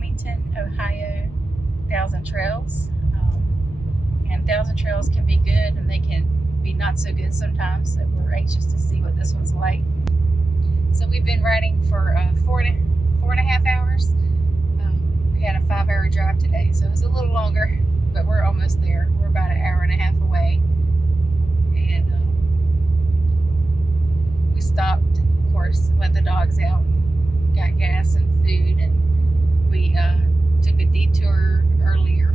Wilmington, Ohio, Thousand Trails. And Thousand Trails can be good and they can be not so good sometimes. So we're anxious to see what this one's like. So we've been riding for 4.5 hours. We had a 5-hour drive today, so it was a little longer, but we're almost there. We're about 1.5 hours away. And we stopped, of course, let the dogs out, got gas and food, and we took a detour earlier.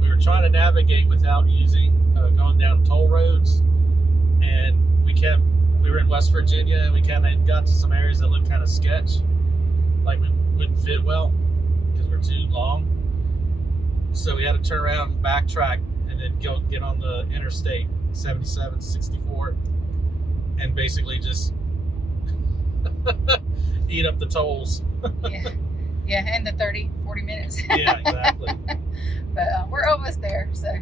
We were trying to navigate without using going down toll roads, and we were in West Virginia, and we kind of got to some areas that looked kind of sketch, like we wouldn't fit well because we're too long. So we had to turn around and backtrack and then go get on the interstate 77, 64, and basically just eat up the tolls. Yeah, and the 30-40 minutes. Yeah, exactly. But we're almost there, so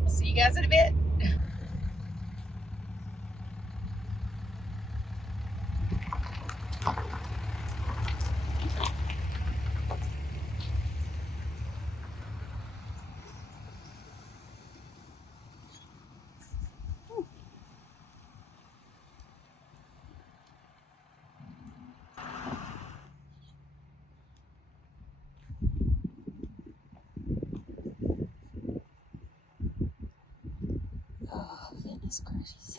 we'll see you guys in a bit. Oh, goodness gracious.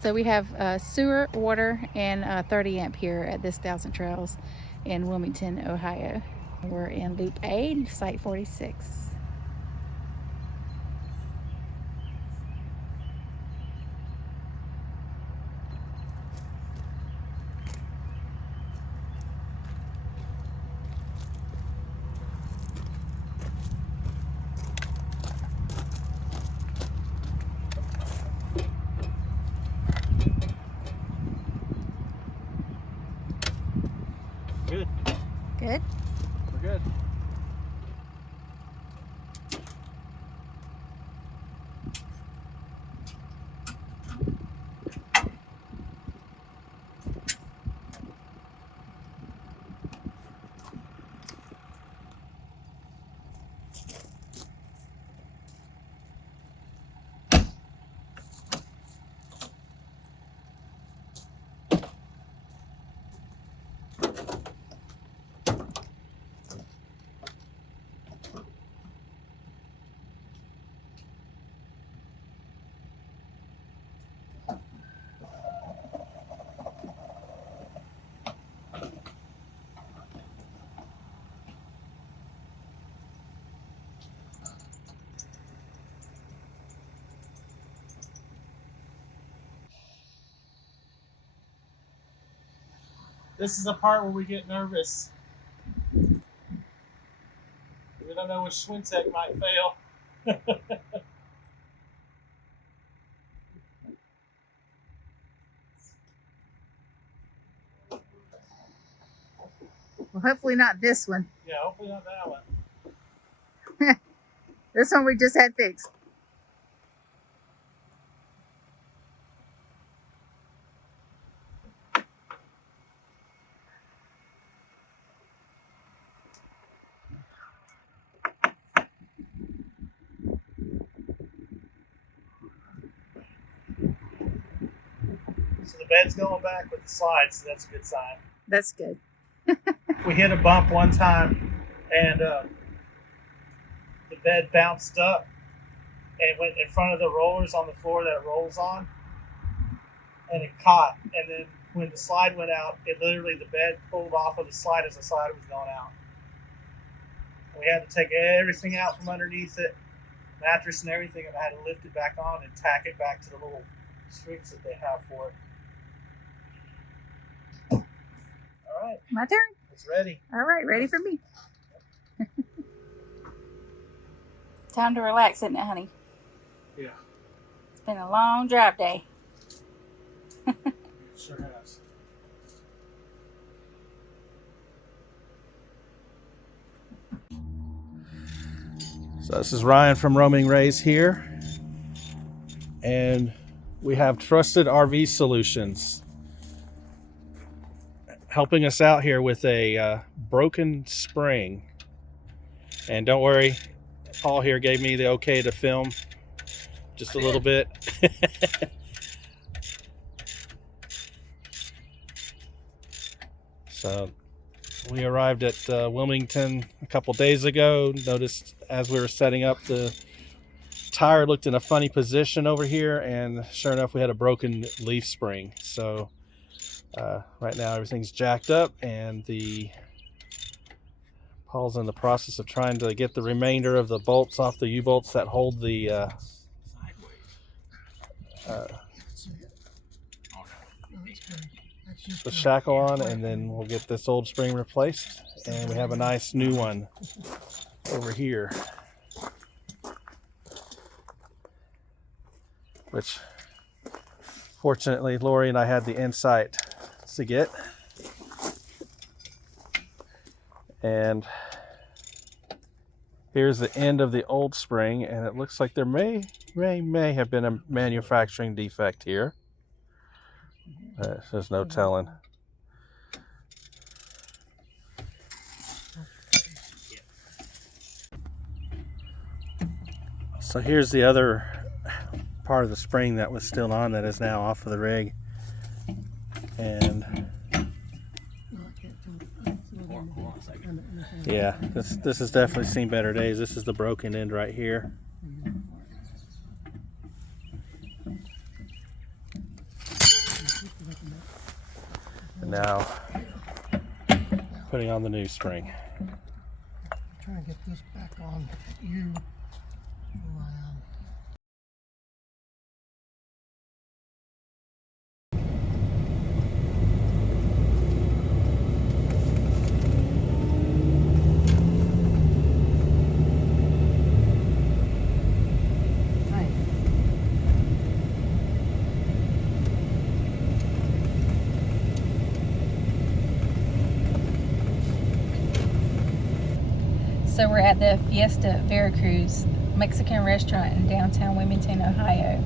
So we have sewer, water, and 30 amp here at this Thousand Trails in Wilmington, Ohio. We're in Loop A, Site 46. Good. Good? We're good. This is the part where we get nervous. We don't know which Schwintek might fail. Well, hopefully not this one. Yeah, hopefully not that one. This one we just had fixed. So the bed's going back with the slides, so that's a good sign. That's good. We hit a bump one time, and the bed bounced up and went in front of the rollers on the floor that it rolls on, and it caught. And then when the slide went out, it literally, the bed pulled off of the slide as the slide was going out. And we had to take everything out from underneath it, mattress and everything, and I had to lift it back on and tack it back to the little strings that they have for it. All right. My turn. It's ready. All right, ready for me. Time to relax, isn't it, honey? Yeah. It's been a long drive day. Sure So this is Ryan from Roaming Rays here, and we have Trusted RV Solutions helping us out here with a broken spring. And don't worry, Paul here gave me the okay to film just a little bit. So we arrived at Wilmington a couple days ago. Noticed as we were setting up, the tire looked in a funny position over here, and sure enough, we had a broken leaf spring. So right now everything's jacked up, and Paul's in the process of trying to get the remainder of the bolts off the U-bolts that hold the shackle on, and then we'll get this old spring replaced, and we have a nice new one over here, which fortunately Lori and I had the insight to get. And here's the end of the old spring, and it looks like there may have been a manufacturing defect here. There's no telling. So here's the other part of the spring that was still on that is now off of the rig. And yeah, this has definitely seen better days. This is the broken end right here. And now putting on the new spring. Try and get this back on you. So we're at the Fiesta at Veracruz Mexican restaurant in downtown Wilmington, Ohio.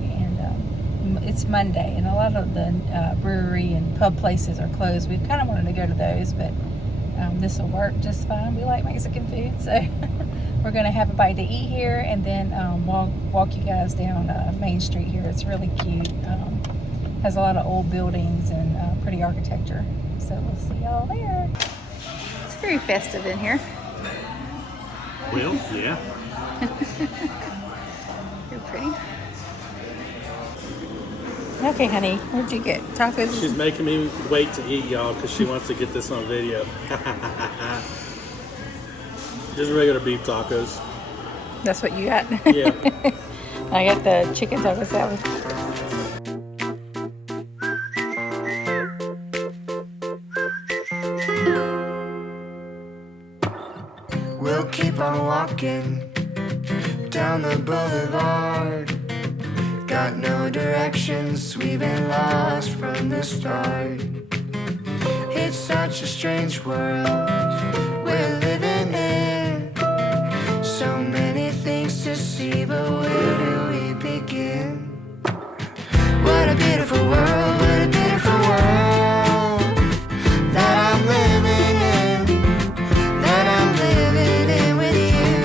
And it's Monday, and a lot of the brewery and pub places are closed. We kind of wanted to go to those, but this will work just fine. We like Mexican food, so we're going to have a bite to eat here, and then walk you guys down Main Street here. It's really cute. Has a lot of old buildings and pretty architecture. So we'll see y'all there. It's very festive in here. Well, yeah. You're pretty. Okay, honey, what'd you get? Tacos? She's making me wait to eat, y'all, because she wants to get this on video. Just regular beef tacos. That's what you got? Yeah. I got the chicken taco salad. We'll keep on walking down the boulevard. Got no directions, we've been lost from the start. It's such a strange world we're living in. So many things to see, but where do we begin? What a beautiful world, what a beautiful world that I'm living in, that I'm living in with you.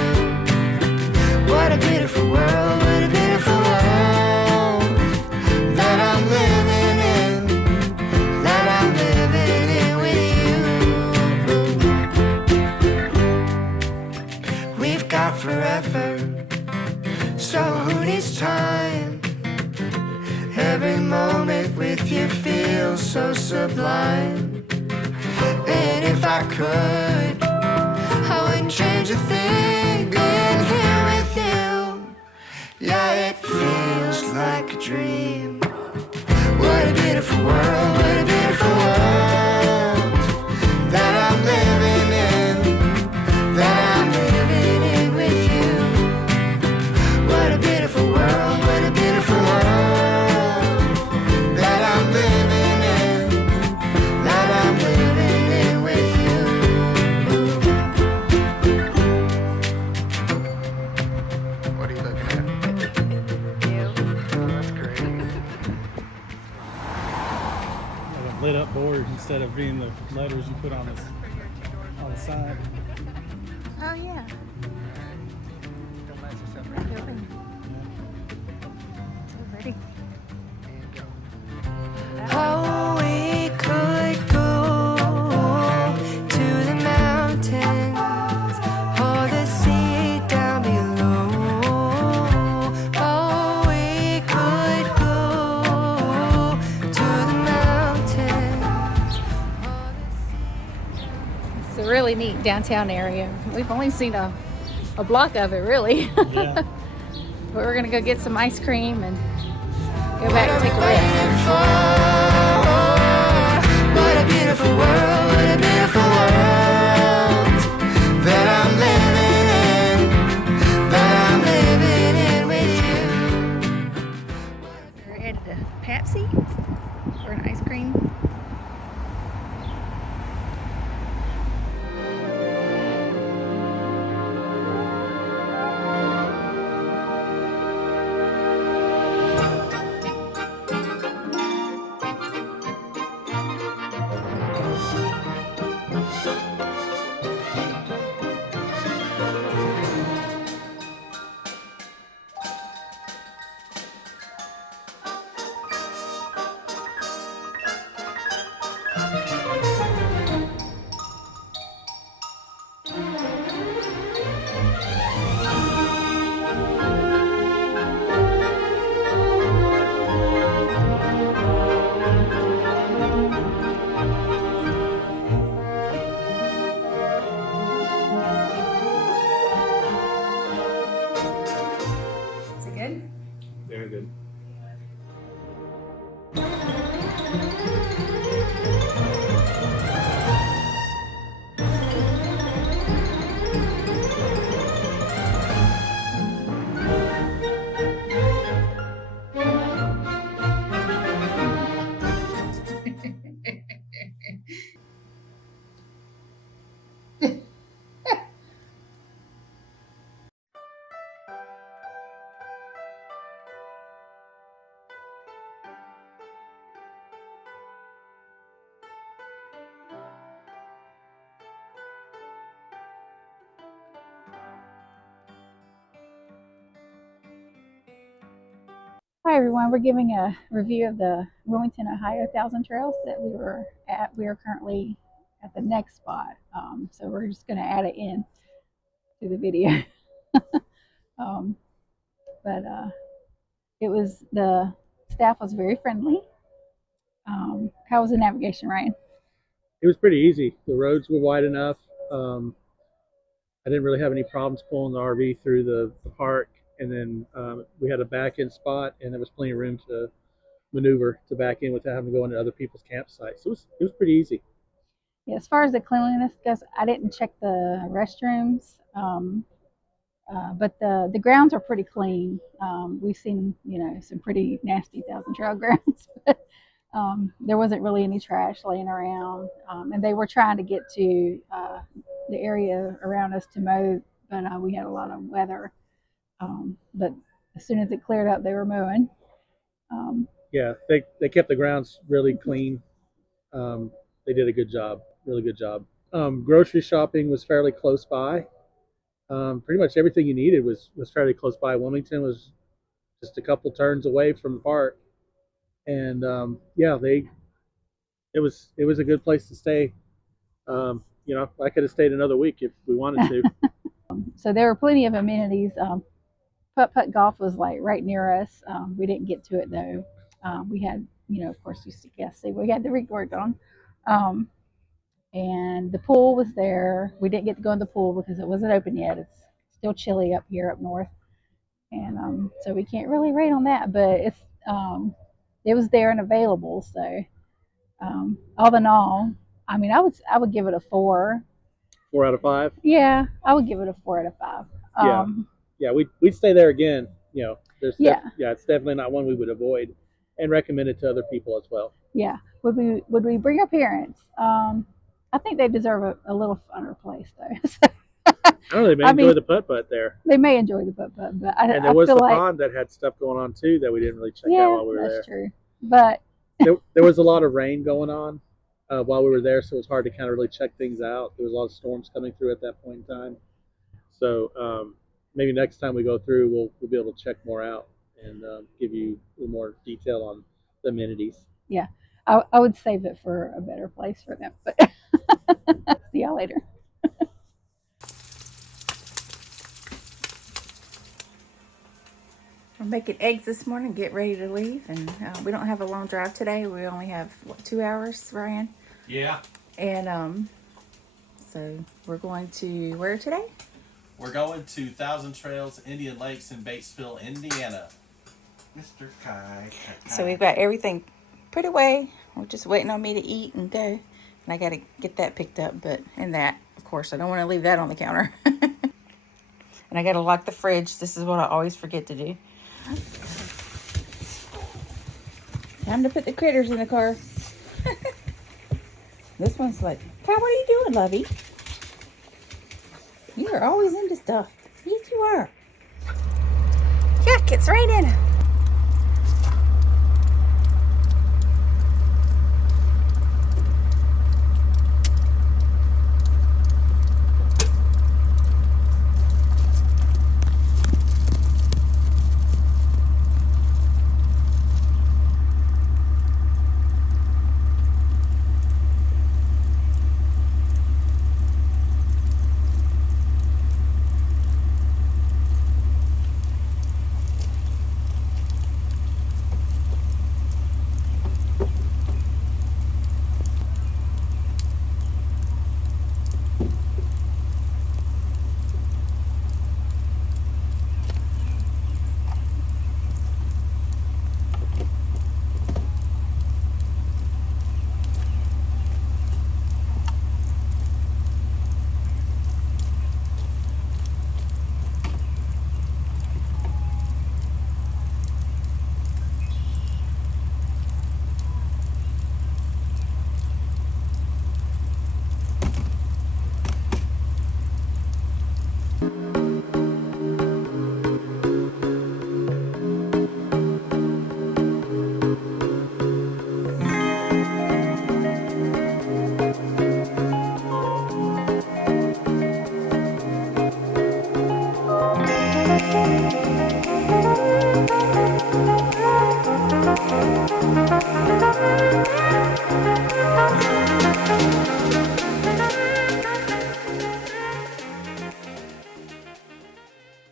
What a beautiful world, what a beautiful world that I'm living in, that I'm living in with you. We've got forever, so who needs time? Every moment with you feels so sublime. And if I could, I wouldn't change a thing being here with you. Yeah, it feels like a dream. What a beautiful world, what a beautiful world that I'm living in, that I'm living in with you. What a beautiful world, what a beautiful world that I'm living in, that I'm living in with you. lit up boards instead of being the letters you put on the side. Oh yeah. Don't mess this up. Building. So pretty. Oh, we could go to the mountains or the sea down below. Oh, we could go to the mountains or the sea. It's a really neat downtown area. We've only seen a block of it, really. Yeah. But we're gonna go get some ice cream and go back and take a rest. What a beautiful world, what a beautiful world that I'm living in with you. We're headed to Papsy for an ice cream. Is it good? Very good. Hi everyone, we're giving a review of the Wilmington, Ohio Thousand Trails that we were at. We are currently at the next spot, so we're just going to add it in to the video. But the staff was very friendly. How was the navigation, Ryan? It was pretty easy. The roads were wide enough. I didn't really have any problems pulling the RV through the park. And then we had a back in spot, and there was plenty of room to maneuver to back in without having to go into other people's campsites. So it was pretty easy. Yeah, as far as the cleanliness goes, I didn't check the restrooms, but the grounds are pretty clean. We've seen, some pretty nasty Thousand Trail grounds, but there wasn't really any trash laying around. And they were trying to get to the area around us to mow, but we had a lot of weather. But as soon as it cleared up, they were mowing. Yeah, they kept the grounds really clean. They did a good job, really good job. Grocery shopping was fairly close by. Pretty much everything you needed was fairly close by. Wilmington was just a couple turns away from the park, and it was a good place to stay. I could have stayed another week if we wanted to. So there were plenty of amenities. Putt golf was like right near us. We didn't get to it though. We had, of course, we had the rig worked on. And the pool was there. We didn't get to go in the pool because it wasn't open yet. It's still chilly up here up north. And so we can't really rate on that, but it was there and available. So all in all, I mean, I would give it a 4. 4 out of 5? Yeah, I would give it a 4 out of 5. Yeah, we'd stay there again. It's definitely not one we would avoid, and recommend it to other people as well. Yeah, would we bring our parents? I think they deserve a little funner place though. I don't know, they may enjoy the putt there. They may enjoy the putt, but and there was the pond that had stuff going on too that we didn't really check out while we were there. Yeah, that's true. But there was a lot of rain going on while we were there, so it was hard to kind of really check things out. There was a lot of storms coming through at that point in time. So maybe next time we go through, we'll be able to check more out and give you a little more detail on the amenities. Yeah, I would save it for a better place for them. But see y'all later. We're making eggs this morning, get ready to leave, and we don't have a long drive today. We only have, what, 2 hours, Ryan? Yeah. And so we're going to where today? We're going to Thousand Trails Indian Lakes in Batesville, Indiana. Mr. Kai. So we've got everything put away. We're just waiting on me to eat and go. And I got to get that picked up, and that, of course, I don't want to leave that on the counter. And I got to lock the fridge. This is what I always forget to do. Time to put the critters in the car. This one's like, Kai, what are you doing, lovey? You are always into stuff. Yes, you are. Yuck, it's raining.